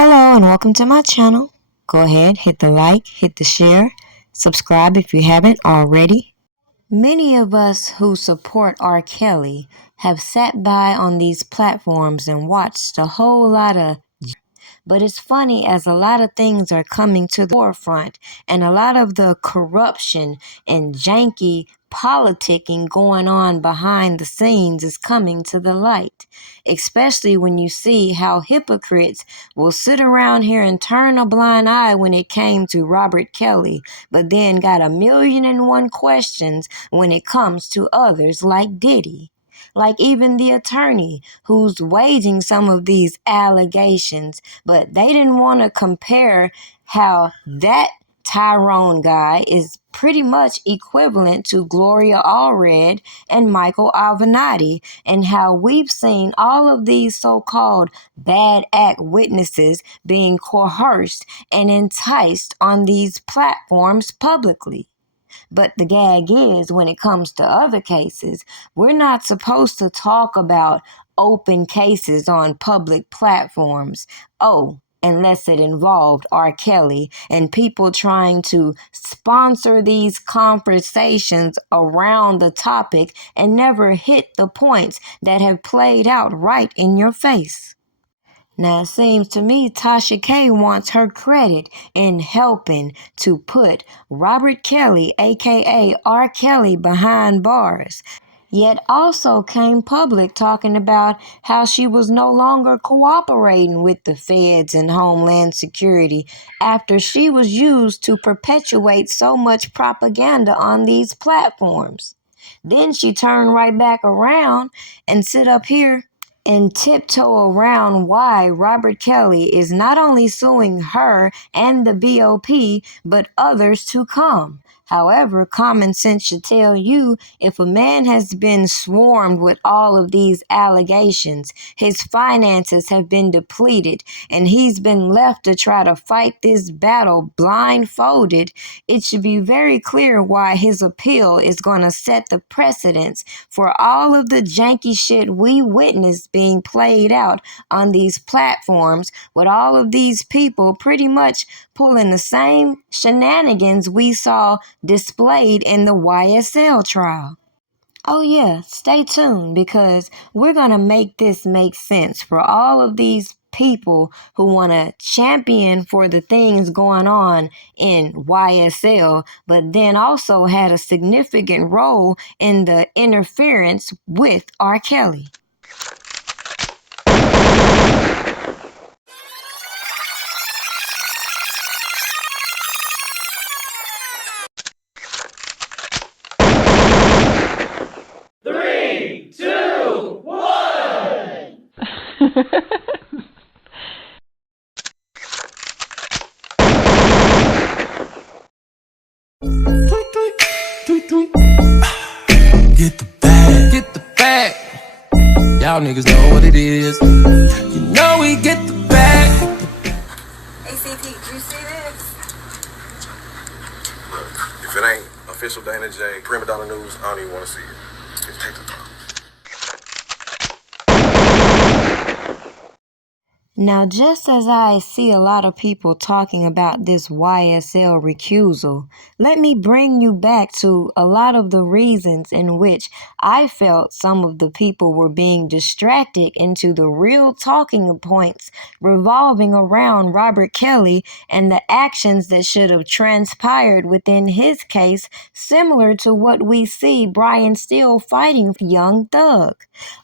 Hello and welcome to my channel. Go ahead, hit the like, hit the share, subscribe if you haven't already. Many of us who support R. Kelly have sat by on these platforms and watched a whole lot of. But it's funny as a lot of things are coming to the forefront and a lot of the corruption and janky politicking going on behind the scenes is coming to the light, especially when you see how hypocrites will sit around here and turn a blind eye when it came to Robert Kelly, but then got 1,000,001 questions when it comes to others like Diddy. Like even the attorney who's waging some of these allegations, but they didn't want to compare how that Tyrone guy is pretty much equivalent to Gloria Allred and Michael Avenatti, and how we've seen all of these so-called bad act witnesses being coerced and enticed on these platforms publicly. But the gag is, when it comes to other cases, we're not supposed to talk about open cases on public platforms. Unless it involved R. Kelly and people trying to sponsor these conversations around the topic and never hit the points that have played out right in your face. Now, it seems to me Tasha K wants her credit in helping to put Robert Kelly, aka R. Kelly, behind bars, yet also came public talking about how she was no longer cooperating with the feds and Homeland Security after she was used to perpetuate so much propaganda on these platforms. Then she turned right back around and sit up here and tiptoe around why Robert Kelly is not only suing her and the BOP, but others to come. However, common sense should tell you, if a man has been swarmed with all of these allegations, his finances have been depleted, and he's been left to try to fight this battle blindfolded, it should be very clear why his appeal is going to set the precedence for all of the janky shit we witnessed being played out on these platforms, with all of these people pretty much pulling the same shenanigans we saw displayed in the YSL trial. Oh yeah, stay tuned, because we're going to make this make sense for all of these people who want to champion for the things going on in YSL, but then also had a significant role in the interference with R. Kelly. Three, two, one. Get the bag, get the bag. Y'all niggas know what it is. You know we get the bag. ACP, do you see this? Look, if it ain't official Dana J, Prima Donna News, I don't even want to see it. Just take the time. Now, just as I see a lot of people talking about this YSL recusal, let me bring you back to a lot of the reasons in which I felt some of the people were being distracted into the real talking points revolving around Robert Kelly and the actions that should have transpired within his case, similar to what we see Brian Steele fighting for Young Thug.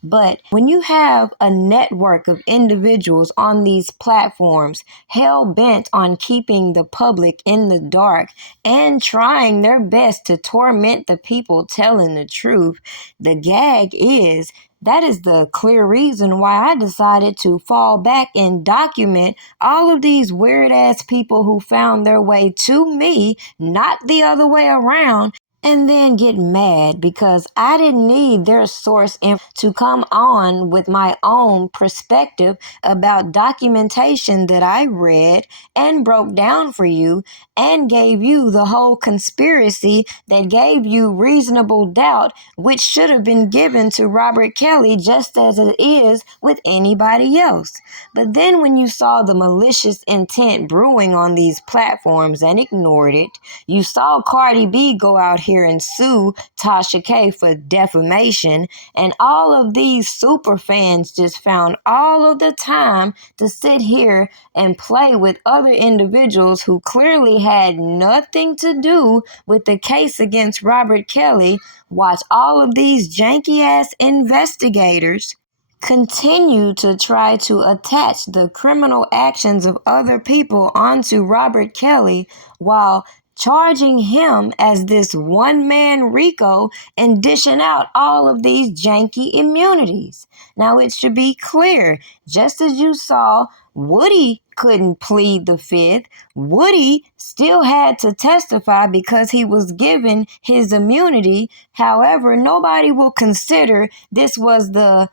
But when you have a network of individuals on these platforms hell-bent on keeping the public in the dark and trying their best to torment the people telling the truth, the gag is that is the clear reason why I decided to fall back and document all of these weird-ass people who found their way to me, not the other way around, and then get mad because I didn't need their source to come on with my own perspective about documentation that I read and broke down for you and gave you the whole conspiracy that gave you reasonable doubt, which should have been given to Robert Kelly just as it is with anybody else. But then when you saw the malicious intent brewing on these platforms and ignored it, you saw Cardi B go out here and sue Tasha K for defamation, and all of these super fans just found all of the time to sit here and play with other individuals who clearly had nothing to do with the case against Robert Kelly. Watch all of these janky-ass investigators continue to try to attach the criminal actions of other people onto Robert Kelly while charging him as this one-man RICO and dishing out all of these janky immunities. Now, it should be clear, just as you saw, Woody couldn't plead the fifth. Woody still had to testify because he was given his immunity. However, nobody will consider this was the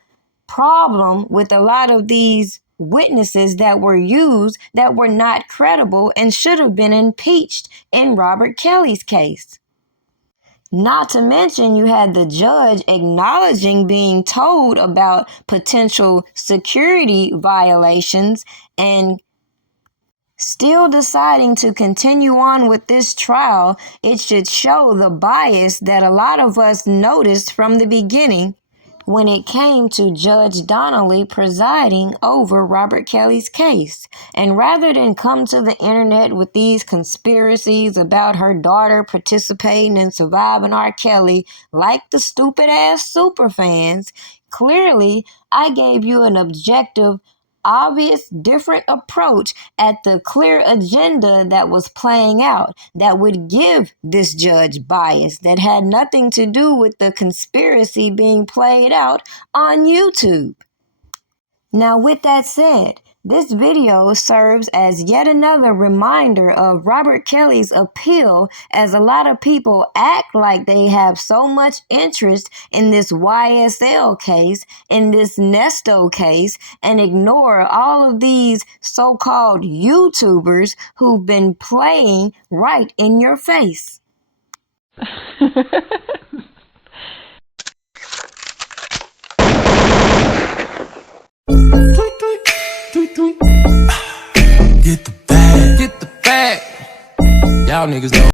problem with a lot of these witnesses that were used that were not credible and should have been impeached in Robert Kelly's case. Not to mention, you had the judge acknowledging being told about potential security violations and still deciding to continue on with this trial. It should show the bias that a lot of us noticed from the beginning when it came to Judge Donnelly presiding over Robert Kelly's case. And rather than come to the internet with these conspiracies about her daughter participating in surviving R. Kelly like the stupid-ass superfans, clearly I gave you an objective, obvious, different approach at the clear agenda that was playing out that would give this judge bias that had nothing to do with the conspiracy being played out on YouTube. Now, with that said, this video serves as yet another reminder of Robert Kelly's appeal, as a lot of people act like they have so much interest in this YSL case, in this Nesto case, and ignore all of these so-called YouTubers who've been playing right in your face. Get the bag. Get the bag. Y'all niggas know.